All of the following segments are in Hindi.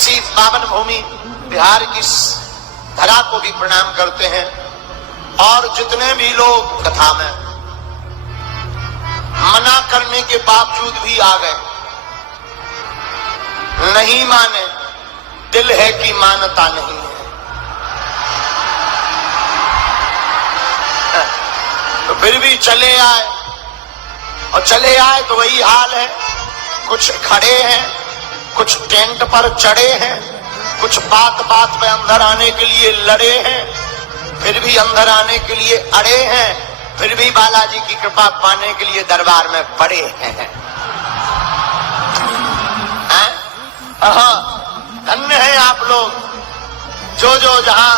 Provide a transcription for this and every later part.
ऐसी पावन भूमि बिहार की धरा को भी प्रणाम करते हैं। और जितने भी लोग कथा में मना करने के बावजूद भी आ गए, नहीं माने, दिल है कि मानता नहीं है, तो फिर भी चले आए। और चले आए तो वही हाल है, कुछ खड़े हैं, कुछ टेंट पर चढ़े हैं, कुछ बात बात पे अंदर आने के लिए लड़े हैं, फिर भी अंदर आने के लिए अड़े हैं, फिर भी बालाजी की कृपा पाने के लिए दरबार में पड़े हैं। धन्य हैं आप लोग, जो जो जहां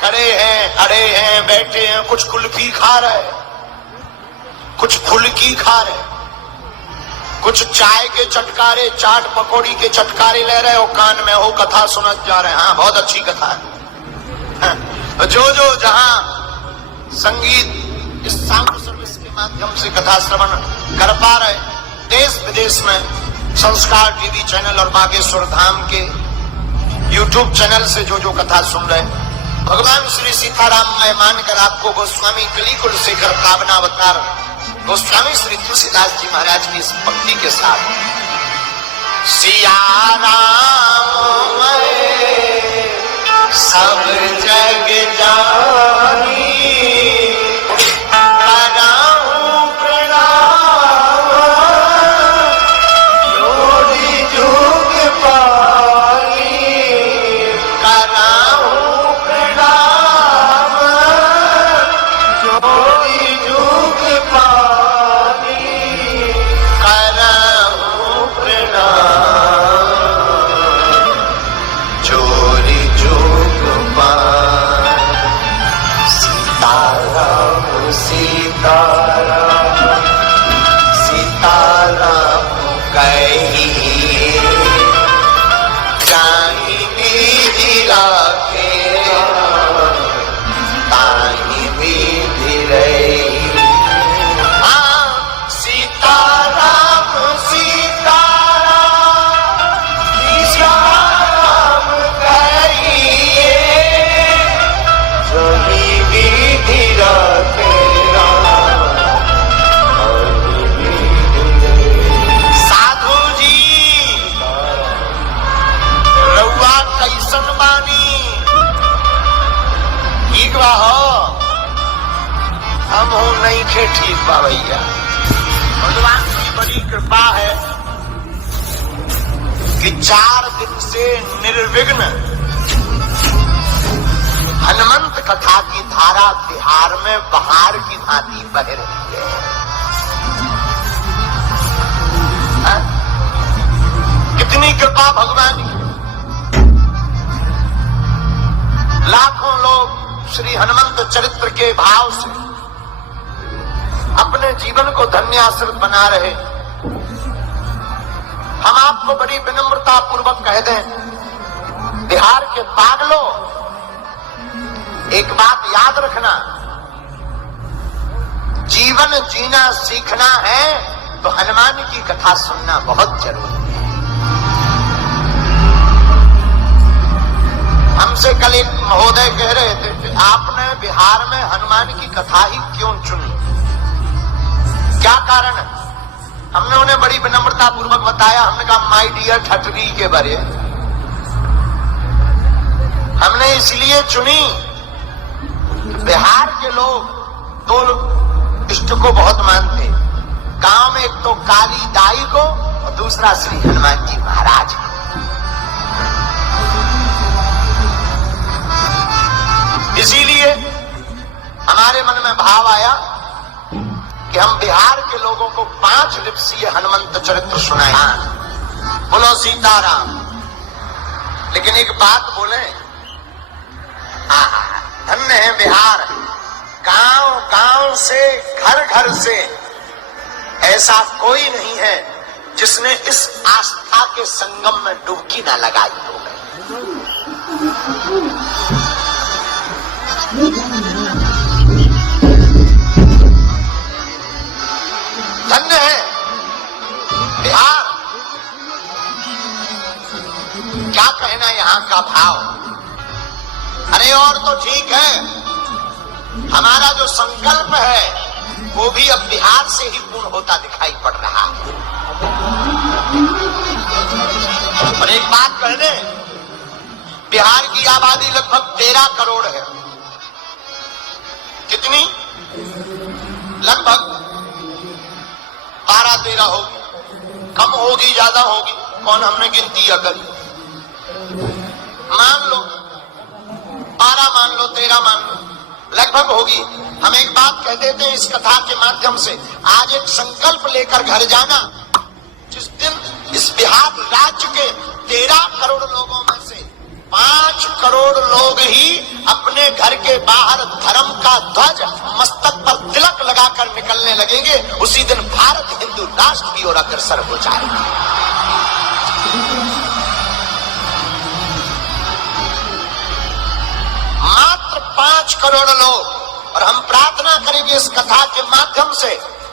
खड़े हैं, अड़े हैं, बैठे हैं, कुछ कुल्फी खा रहे, कुछ फुल्की खा रहे, कुछ चाय के चटकारे, चाट पकौड़ी के चटकारे ले रहे हो, कान में हो कथा सुनत जा रहे हैं। हाँ, बहुत अच्छी कथा है। जो जो जहां संगीत इस साउंड सर्विस के माध्यम से कथा श्रवण कर पा रहे, देश विदेश में संस्कार टीवी चैनल और बागेश्वर धाम के यूट्यूब चैनल से जो जो कथा सुन रहे, भगवान श्री सीताराम मैं मानकर आपको गोस्वामी कलिकुल शेखर पावनावतार गोस्वामी श्री तुलसीदास जी महाराज की इस पंक्ति के साथ, सिया राम सब जग जानी, कराऊं प्रणाम जोड़ी जुग पानी, कराऊं प्रणाम जोड़ी जुग पानी, कराऊं प्रणाम जोड़ी जुग पानी। सीताराम सीताराम सीताराम कहिए, जाहि विधि राखे ताहि विधि रही। हाँ, सीताराम सीताराम सीताराम कहिए, जाहि विधि राखे साधु जी रउआ कैसन बानी? ठीक बा हो? हम हो नहीं थे ठीक बा भैया। भगवान की बड़ी कृपा है कि 4 दिन से निर्विघ्न हनुमंत कथा की धारा बिहार में बहार की भांति बह रही है। कितनी कृपा भगवान की। लाखों लोग श्री हनुमंत चरित्र के भाव से अपने जीवन को धन्याश्रित बना रहे। हम आपको बड़ी विनम्रता पूर्वक कह दें, बिहार के पागलों, एक बात याद रखना, जीवन जीना सीखना है तो हनुमान की कथा सुनना बहुत जरूरी है। हमसे कल एक महोदय कह रहे थे कि आपने बिहार में हनुमान की कथा ही क्यों चुनी, क्या कारण है? हमने उन्हें बड़ी विनम्रता पूर्वक बताया। हमने कहा माय डियर ठटरी के बारे हमने इसलिए चुनी, बिहार के लोग 2 इष्ट को बहुत मानते हैं। गांव में एक तो काली दाई को और दूसरा श्री हनुमान जी महाराज को। इसीलिए हमारे मन में भाव आया कि हम बिहार के लोगों को 5 दिवसीय हनुमंत चरित्र सुनाए। बोलो सीताराम। लेकिन एक बात बोले, धन्य है बिहार, गांव गांव से, घर घर से ऐसा कोई नहीं है जिसने इस आस्था के संगम में डुबकी ना लगाई हो। धन्य है बिहार। क्या कहना यहाँ का भाव। अरे और तो ठीक है, हमारा जो संकल्प है वो भी अब बिहार से ही पूर्ण होता दिखाई पड़ रहा है। और एक बात कह दें, बिहार की आबादी लगभग 13 करोड़ है। कितनी? लगभग 12-13 होगी, कम होगी ज्यादा होगी, कौन हमने गिनती करी। मान लो 12 मान लो 13 मान लो, लगभग होगी। हम एक बात कह देते हैं इस कथा के माध्यम से, आज एक संकल्प लेकर घर जाना। जिस दिन इस बिहार राज्य के 13 करोड़ लोगों में से 5 करोड़ लोग ही अपने घर के बाहर धर्म का ध्वज मस्तक पर तिलक लगाकर निकलने लगेंगे, उसी दिन भारत हिंदू राष्ट्र की ओर अग्रसर हो जाएगा। मात्र 5 करोड़ लोग। और हम प्रार्थना करेंगे इस कथा के माध्यम से,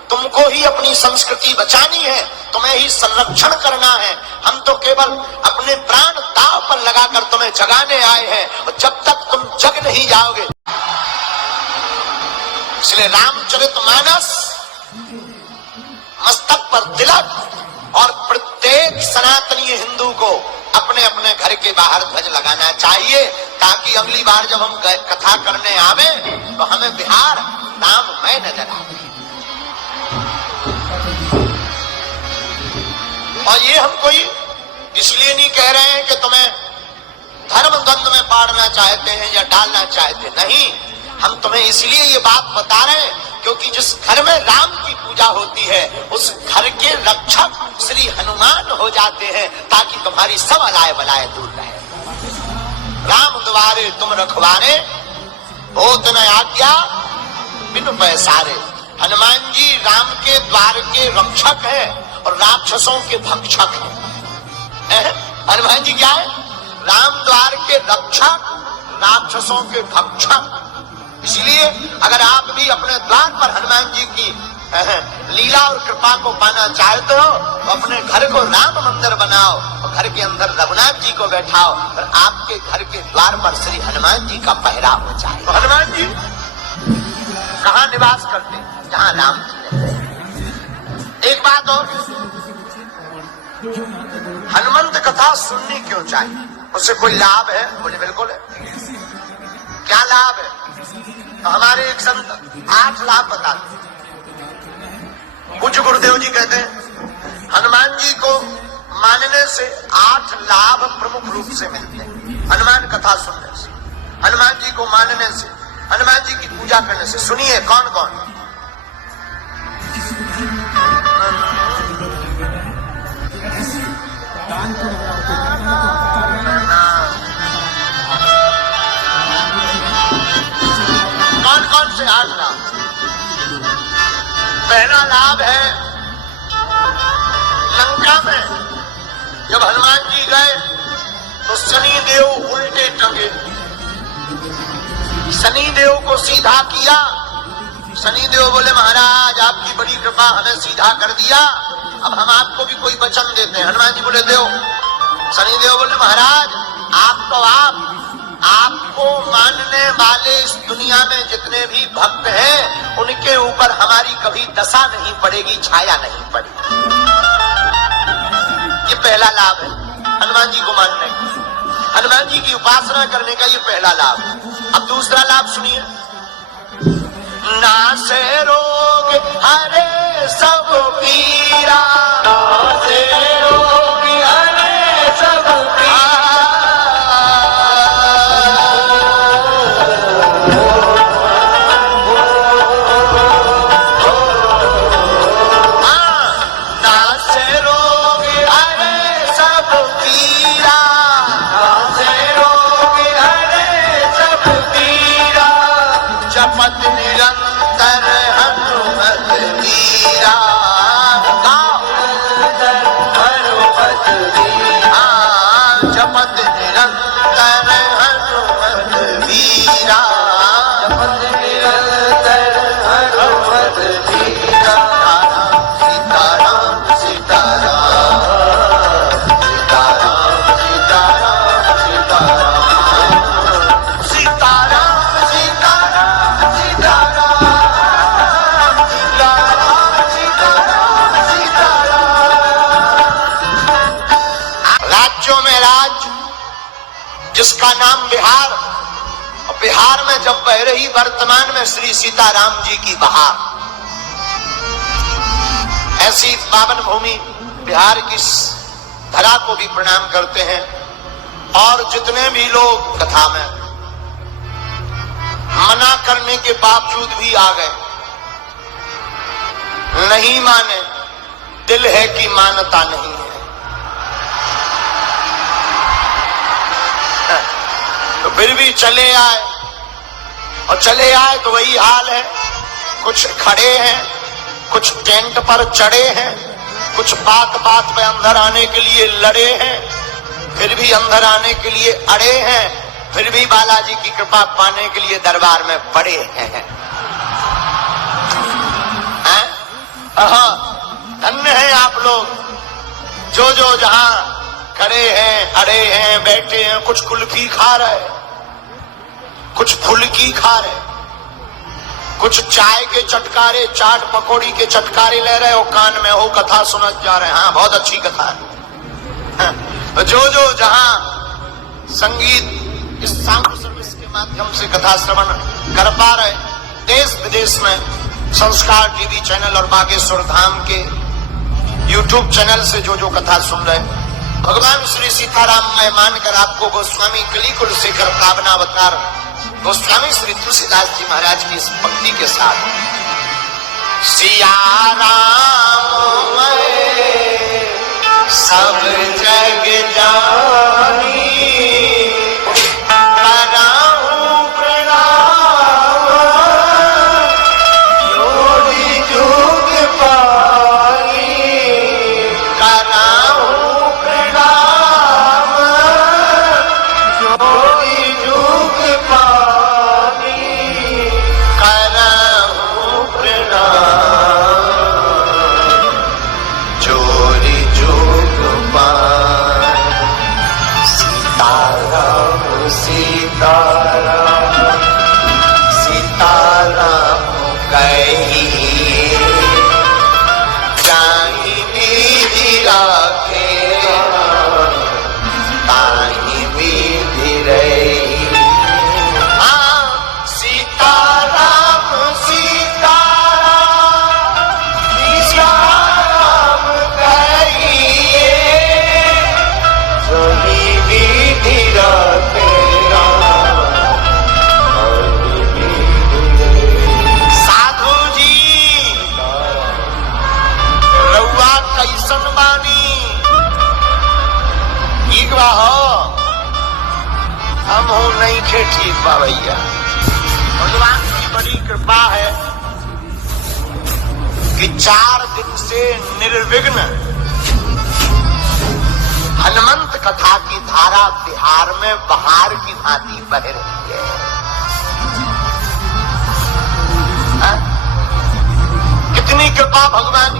तुमको ही अपनी संस्कृति बचानी है, तुम्हें ही संरक्षण करना है। हम तो केवल अपने प्राण दांव पर लगाकर तुम्हें जगाने आए हैं, और जब तक तुम जग नहीं जाओगे। इसलिए रामचरितमानस, मस्तक पर तिलक, और प्रत्येक सनातनी हिंदू को अपने अपने घर के बाहर ध्वज लगाना चाहिए, ताकि अगली बार जब हम कथा करने आवे तो हमें बिहार नाम में नजर आवे। और ये हम कोई इसलिए नहीं कह रहे हैं कि तुम्हें धर्म द्वंद्व में पाड़ना चाहते हैं या डालना चाहते, नहीं। हम तुम्हें इसलिए ये बात बता रहे हैं क्योंकि जिस घर में राम की पूजा होती है उस घर के रक्षक श्री हनुमान हो जाते हैं, ताकि तुम्हारी सब अलाय बलाय दूर रहे। राम द्वारे तुम रखवारे, होत न आज्ञा बिनु पैसारे। हनुमान जी राम के द्वार के रक्षक है और राक्षसों के भक्षक है। हनुमान जी क्या है? राम द्वार के रक्षक, राक्षसों के भक्षक। इसलिए अगर आप भी अपने द्वार पर हनुमान जी की लीला और कृपा को पाना चाहते हो तो अपने घर को राम मंदिर बनाओ और घर के अंदर रघुनाथ जी को बैठाओ और आपके घर के द्वार पर श्री हनुमान जी का पहरा हो जाए। तो हनुमान जी कहाँ निवास करते? जहाँ राम जी। एक बात और, हनुमंत कथा सुननी क्यों चाहिए? उससे कोई लाभ है? बोले बिल्कुल है। क्या लाभ है? तो हमारे एक संत 8 लाभ बताते। पूज्य गुरुदेव जी कहते हैं हनुमान जी को मानने से 8 लाभ प्रमुख रूप से मिलते हैं। हनुमान कथा सुनने से, हनुमान जी को मानने से, हनुमान जी की पूजा करने से। सुनिए कौन कौन? कौन कौन से 8 लाभ? पहला लाभ है, लंका में जब हनुमान जी गए तो शनि देव उल्टे टंगे। शनि देव को सीधा किया। शनि देव बोले महाराज आपकी बड़ी कृपा, हमें सीधा कर दिया, अब हम आपको भी कोई वचन देते हैं। हनुमान जी बोले दो। शनि देव बोले महाराज आपको मानने वाले इस दुनिया में जितने भी भक्त हैं उनके ऊपर हमारी कभी दशा नहीं पड़ेगी, छाया नहीं पड़ेगी। ये पहला लाभ है हनुमान जी को मानने का, हनुमान जी की उपासना करने का ये पहला लाभ है। अब दूसरा लाभ सुनिए, नासे रोग हरे सब पीरा, नासे रोग हरे सब पीरा। जपत निरंतर हनुमत वीरा, हनुमत वीरा, जपत निरंतर हनुमत वीरा, जपत निरंतर हनुमत वीरा। सीताराम सीताराम सीताराम सीताराम राज्य जिसका नाम बिहार, और बिहार में जब बह रही वर्तमान में श्री सीताराम जी की बहार, ऐसी पावन भूमि बिहार की धरा को भी प्रणाम करते हैं। और जितने भी लोग कथा में मना करने के बावजूद भी आ गए, नहीं माने, दिल है कि मानता नहीं है, तो फिर भी चले आए। और चले आए तो वही हाल है, कुछ खड़े हैं, कुछ टेंट पर चढ़े हैं, कुछ बात बात पे अंदर आने के लिए लड़े हैं, फिर भी अंदर आने के लिए अड़े हैं, फिर भी बालाजी की कृपा पाने के लिए दरबार में पड़े हैं। धन्य है आप लोग जो जो जहां खड़े हैं, अड़े हैं, बैठे हैं, कुछ कुल्फी खा रहे, कुछ फुल्की खा रहे, कुछ चाय के चटकारे, चाट पकौड़ी के चटकारे ले रहे हो, कान में हो कथा सुनत जा रहे हैं। हाँ, बहुत अच्छी कथा है। जो जो जहां संगीत इस साउंड सर्विस के माध्यम से कथा श्रवण कर पा रहे, देश विदेश में संस्कार टीवी चैनल और बागेश्वर धाम के यूट्यूब चैनल से जो जो कथा सुन रहे, भगवान श्री सीताराम मैं मानकर आपको गोस्वामी कलिकुल शेखर पावनावतार गोस्वामी श्री तुलसीदास जी महाराज की इस पंक्ति के साथ, सिया राम मैं सब जग जानी, कराऊं प्रणाम जोड़ी जुग पानी, कराऊं प्रणाम जोड़ी जुग पानी, कराऊं प्रणाम जोड़ी जुग पानी। सीताराम सीताराम सीताराम कही, जाहि विधि राखे ताहि विधि रही। हाँ, सीताराम सीताराम सीताराम कहिए, जोहि विधि राखे साधु जी रउआ कैसन बानी? ठीक बा हो, हम हो नहीं थे ठीक बा भैया। भगवान की बड़ी कृपा है कि 4 दिन से निर्विघ्न हनुमंत कथा की धारा बिहार में बहार की भांति बह रही है। कितनी कृपा भगवान